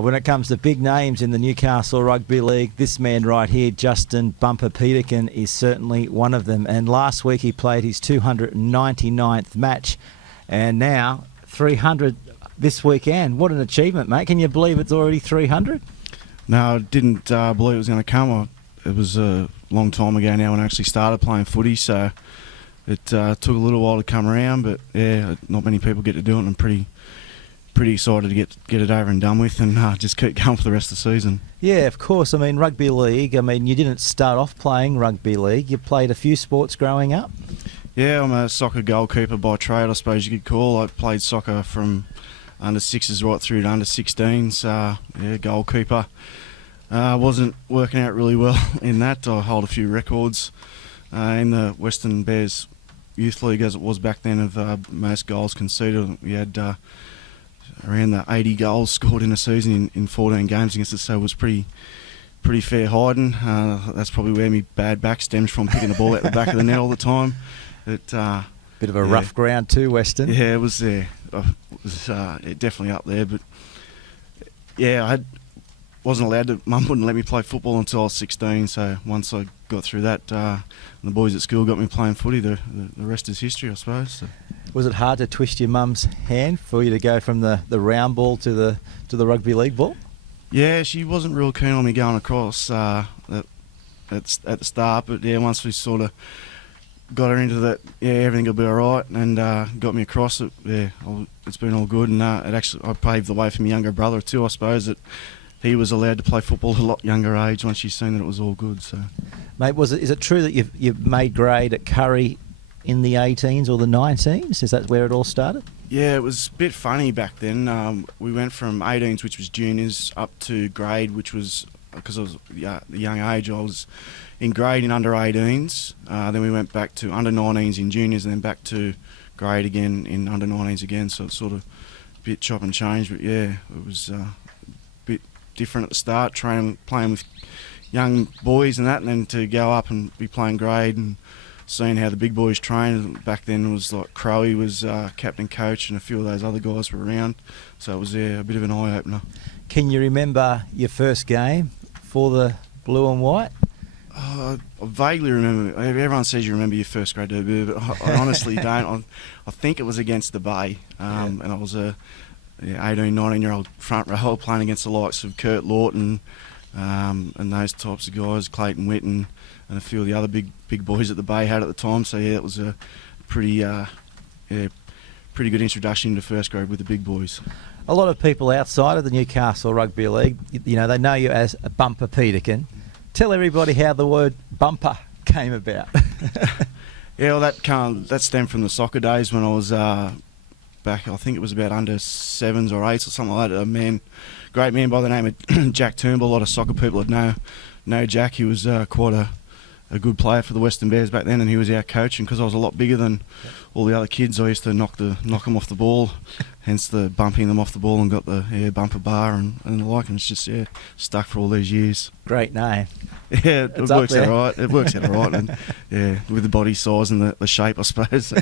When it comes to big names in the Newcastle Rugby League, this man right here, Justin Bumper Peterkin, is certainly one of them. And last week he played his 299th match, and now 300 this weekend. What an achievement, mate. Can you believe it's already 300? No, I didn't believe it was going to come. It was a long time ago now when I actually started playing footy, so it took a little while to come around, but yeah, not many people get to do it, and I'm pretty excited to get it over and done with and just keep going for the rest of the season. Yeah, of course. I mean, rugby league, you didn't start off playing rugby league. You played a few sports growing up? Yeah, I'm a soccer goalkeeper by trade, I suppose you could call. I played soccer from under 6s right through to under 16s. Yeah, goalkeeper. Wasn't working out really well in that. I hold a few records in the Western Bears Youth League, as it was back then, of most goals conceded. We had around the 80 goals scored in a season in 14 games against us, so it was pretty fair hiding. That's probably where my bad back stems from, picking the ball out the back of the net all the time. Bit of a rough ground too, Western. Yeah, it was there. It was definitely up there, but yeah, I wasn't allowed to. Mum wouldn't let me play football until I was 16, so once I got through that, and the boys at school got me playing footy, the rest is history, I suppose. So. Was it hard to twist your mum's hand for you to go from the round ball to the rugby league ball? Yeah, she wasn't real keen on me going across at the start, but yeah, once we sort of got her into that, yeah, everything will be all right, and got me across it. Yeah, it's been all good, and I paved the way for my younger brother too, I suppose, that he was allowed to play football at a lot younger age once she's seen that it was all good. So, mate, is it true that you've made grade at Kurri in the 18s or the 19s? Is that where it all started? Yeah, it was a bit funny back then. We went from 18s, which was juniors, up to grade, which was, because I was the young age, I was in grade in under 18s. Then we went back to under 19s in juniors, and then back to grade again in under 19s again. So it's sort of a bit chop and change, but yeah, it was different at the start, playing with young boys and that, and then to go up and be playing grade and seeing how the big boys trained. Back then it was like Crowie was captain coach, and a few of those other guys were around, so it was a bit of an eye-opener. Can you remember your first game for the blue and white? I vaguely remember. Everyone says you remember your first grade debut, but I honestly don't. I think it was against the Bay, and I was a 18, 19-year-old front row playing against the likes of Kurt Lawton and those types of guys, Clayton Witten, and a few of the other big boys that the Bay had at the time. So yeah, it was a pretty good introduction into first grade with the big boys. A lot of people outside of the Newcastle Rugby League, they know you as Bumper Peterkin. Tell everybody how the word bumper came about. Yeah, well, that stemmed from the soccer days when I was back. I think it was about under 7s or 8s or something like that. A great man by the name of Jack Turnbull. A lot of soccer people would know Jack. He was quite a good player for the Western Bears back then, and he was our coach. And because I was a lot bigger than all the other kids, I used to knock them off the ball, hence the bumping them off the ball, and got the bumper bar and the like. And it's just stuck for all these years. Great name. Yeah, it works out right. It works out right, and yeah, with the body size and the shape, I suppose.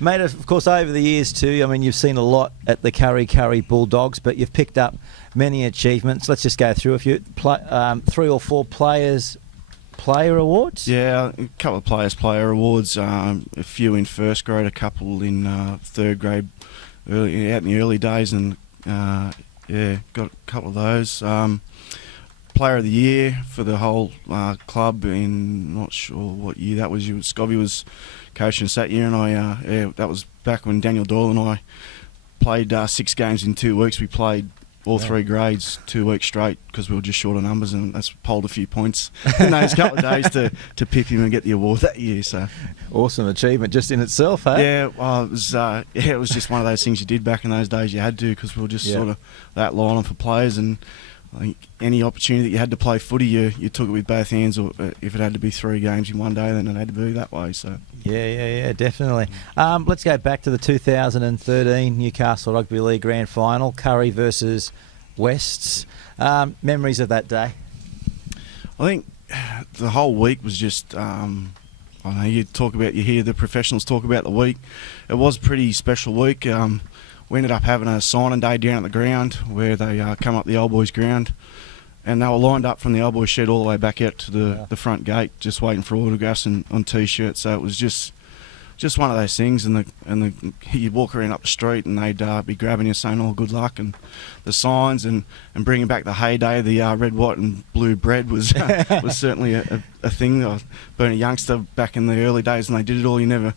Mate, of course, over the years too, you've seen a lot at the Kurri Kurri Bulldogs, but you've picked up many achievements. Let's just go through a few. 3 or 4 player awards? Yeah, a couple of player awards, a few in first grade, a couple in third grade, out in the early days, and got a couple of those. Player of the year for the whole club in, not sure what year that was. Scobby was coaching us that year, and that was back when Daniel Doyle and I played 6 games in 2 weeks. We played all 3 grades 2 weeks straight because we were just short of numbers, and that's polled a few points in those couple of days to pip him and get the award that year. So awesome achievement just in itself, hey? Yeah, well, it was just one of those things you did back in those days. You had to, because we were just sort of that line on for players, and I think any opportunity that you had to play footy, you took it with both hands, or if it had to be 3 games in one day, then it had to be that way. So yeah, definitely. Let's go back to the 2013 Newcastle Rugby League Grand Final, Kurri versus Wests. Memories of that day? I think the whole week was just, I know you hear the professionals talk about the week. It was a pretty special week. we ended up having a signing day down at the ground where they come up the old boys ground, and they were lined up from the old boys shed all the way back out to the front gate, just waiting for autographs and on t-shirts. So it was just one of those things, and you'd walk around up the street and they'd be grabbing you saying, "Oh, good luck," and the signs and bringing back the heyday. The red, white and blue bread was certainly a thing. I being a youngster back in the early days, and they did it all. You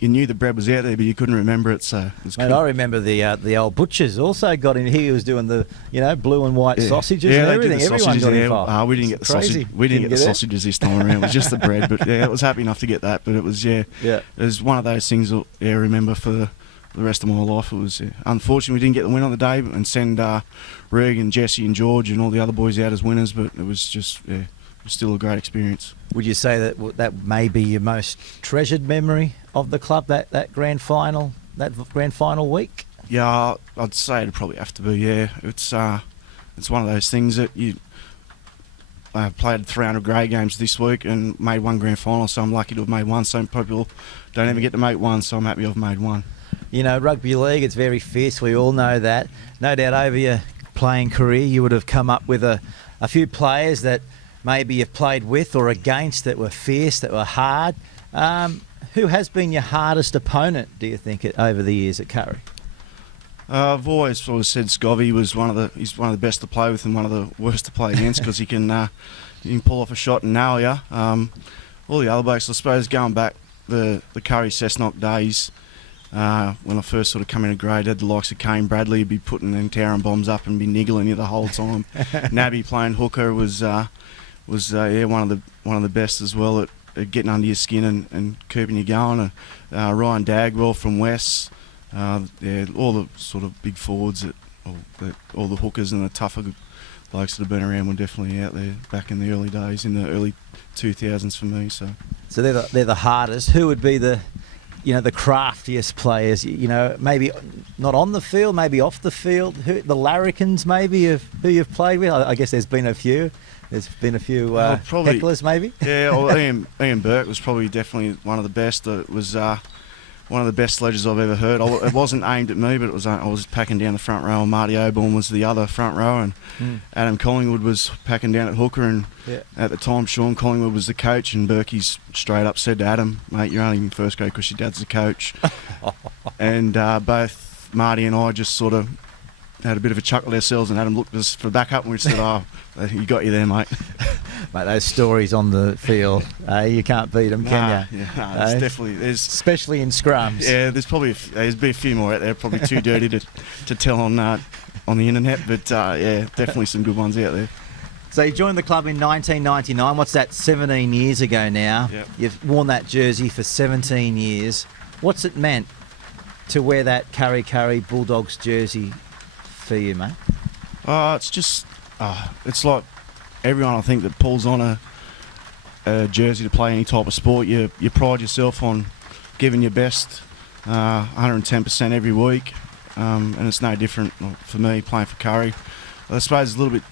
knew the bread was out there, but you couldn't remember it. So it was Mate, cool. I remember the old butchers also got in. He was doing the blue and white sausages and everything. Everyone got involved. We didn't get the sausage. We didn't get the sausages this time around. It was just the bread. But yeah, I was happy enough to get that. But it was It was one of those things that I remember for the rest of my life. It was unfortunate we didn't get the win on the day and send Reg and Jesse and George and all the other boys out as winners. But it was just it was still a great experience. Would you say that may be your most treasured memory of the club? That grand final week? Yeah, I'd say it'd probably have to be. Yeah, it's one of those things that you. I played 300 grade games this week and made one grand final, so I'm lucky to have made one. Some people don't ever get to make one, so I'm happy I've made one. Rugby league, it's very fierce. We all know that. No doubt over your playing career, you would have come up with a few players that maybe you've played with or against that were fierce, that were hard. Who has been your hardest opponent, do you think, over the years at Kurri? I've always sort of said Scovy was he's one of the best to play with and one of the worst to play against because he can pull off a shot and nail you. All the other blokes, I suppose, going back the Kurri Cessnock days, when I first sort of come into grade, had the likes of Kane Bradley, be putting them Taran bombs up and be niggling you the whole time. Nabby playing hooker was one of the best as well at getting under your skin and keeping you going. And Ryan Dagwell from West. All the sort of big forwards, all the hookers and the tougher blokes that have been around were definitely out there back in the early days, in the early 2000s for me. So they're the hardest. Who would be the craftiest players? Maybe not on the field, maybe off the field. The larrikins, maybe, of who you've played with. I guess there's been a few. There's been a few hecklers, maybe. Yeah, well, Ian Burke was probably definitely one of the best. It was one of the best sledges I've ever heard. It wasn't aimed at me, but I was packing down the front row, and Marty Oborn was the other front row, and Adam Collingwood was packing down at hooker, and at the time Sean Collingwood was the coach, and Berkey's straight up said to Adam, "Mate, you're only in first grade because your dad's the coach." And both Marty and I just sort of had a bit of a chuckle at ourselves, and Adam looked at us for backup, and we said, "Oh, you got you there, mate." Mate, those stories on the field, you can't beat them, can you? Yeah, especially in scrums. Yeah, there's been a few more out there, probably too dirty to tell on the internet, but definitely some good ones out there. So you joined the club in 1999. What's that? 17 years ago now. Yep. You've worn that jersey for 17 years. What's it meant to wear that Kurri Kurri Bulldogs jersey for you, mate? It's just it's like everyone, I think, that pulls on a jersey to play any type of sport, you pride yourself on giving your best 110% every week, and it's no different for me playing for Kurri. I suppose it's a little bit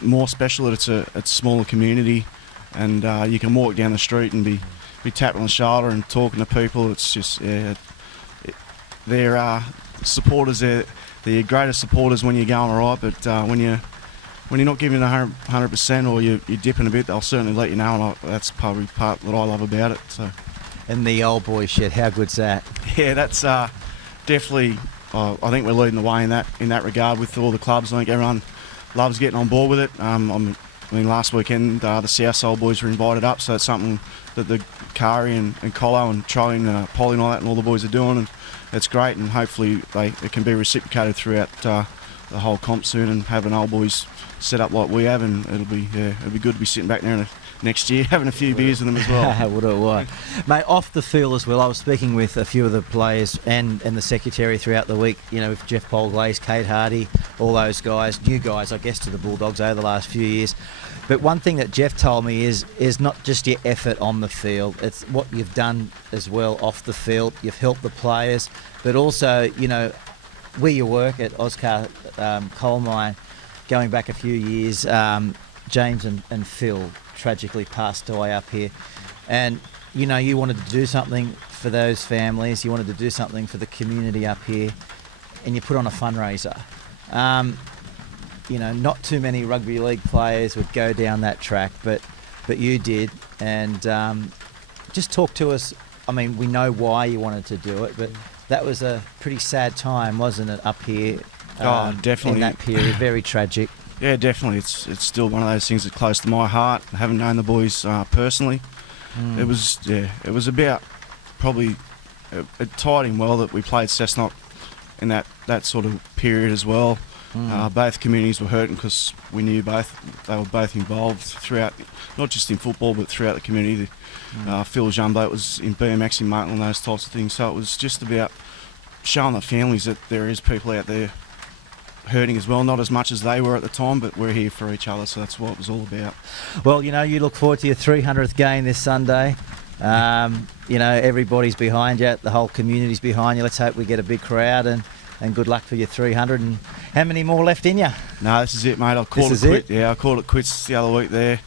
more special that it's a smaller community, and you can walk down the street and be tapped on the shoulder and talking to people. It's just they're supporters. They're your greatest supporters when you're going all right, but when you're not giving it 100% or you're dipping a bit, they'll certainly let you know, and that's probably part that I love about it. So. And the old boy shed, how good's that? Yeah, that's definitely. I think we're leading the way in that regard with all the clubs. I think everyone loves getting on board with it. I mean, last weekend the South Old Boys were invited up, so it's something that the Kurri and Colo and Charlie and Polly and all that and all the boys are doing, and it's great. And hopefully it can be reciprocated throughout the whole comp soon, and having old boys set up like we have, and it'll be good to be sitting back there next year having a few beers with them as well. Would it work? Mate, off the field as well, I was speaking with a few of the players and the secretary throughout the week, with Jeff Polglaze, Kate Hardy, all those guys, new guys I guess to the Bulldogs over the last few years. But one thing that Jeff told me is not just your effort on the field, it's what you've done as well off the field. You've helped the players, but also, where you work at Oscar Coal Mine, going back a few years, James and Phil tragically passed away up here, and you wanted to do something for those families, you wanted to do something for the community up here. and you put on a fundraiser. Not too many rugby league players would go down that track, but you did. And just talk to us. I mean, we know why you wanted to do it, but that was a pretty sad time, wasn't it, up here? Definitely. In that period, very tragic. Yeah, definitely. It's still one of those things that's close to my heart. I haven't known the boys personally. It was about probably it tied in well that we played Cessnock in that sort of period as well. Both communities were hurting because we knew they were both involved throughout, not just in football but throughout the community. Phil Jumbo was in BMX in Maitland, those types of things. So it was just about showing the families that there is people out there hurting as well, not as much as they were at the time, but we're here for each other, so that's what it was all about. Well, you look forward to your 300th game this Sunday. Everybody's behind you, the whole community's behind you. Let's hope we get a big crowd, and good luck for your 300. And how many more left in you? No, this is it, mate. I called it quits the other week there.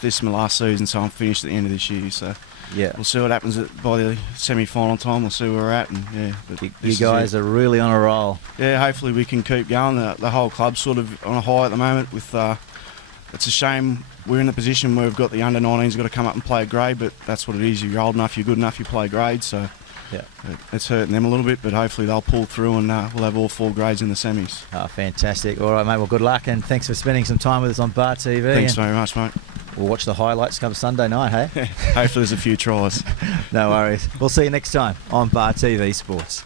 This is my last season, so I'm finished at the end of this year, so yeah, we'll see what happens by the semi-final time. We'll see where we're at, and you guys are really on a roll. Yeah, hopefully we can keep going. The whole club's sort of on a high at the moment. It's a shame we're in the position where we've got the under-19s got to come up and play a grade, but that's what it is. You're old enough, you're good enough, you play grade. So yeah, it's hurting them a little bit, but hopefully they'll pull through, and we'll have all 4 grades in the semis. Oh, fantastic! All right, mate. Well, good luck, and thanks for spending some time with us on Bar TV. Thanks very much, mate. We'll watch the highlights come Sunday night, hey? Hopefully there's a few tries. No worries. We'll see you next time on Bar TV Sports.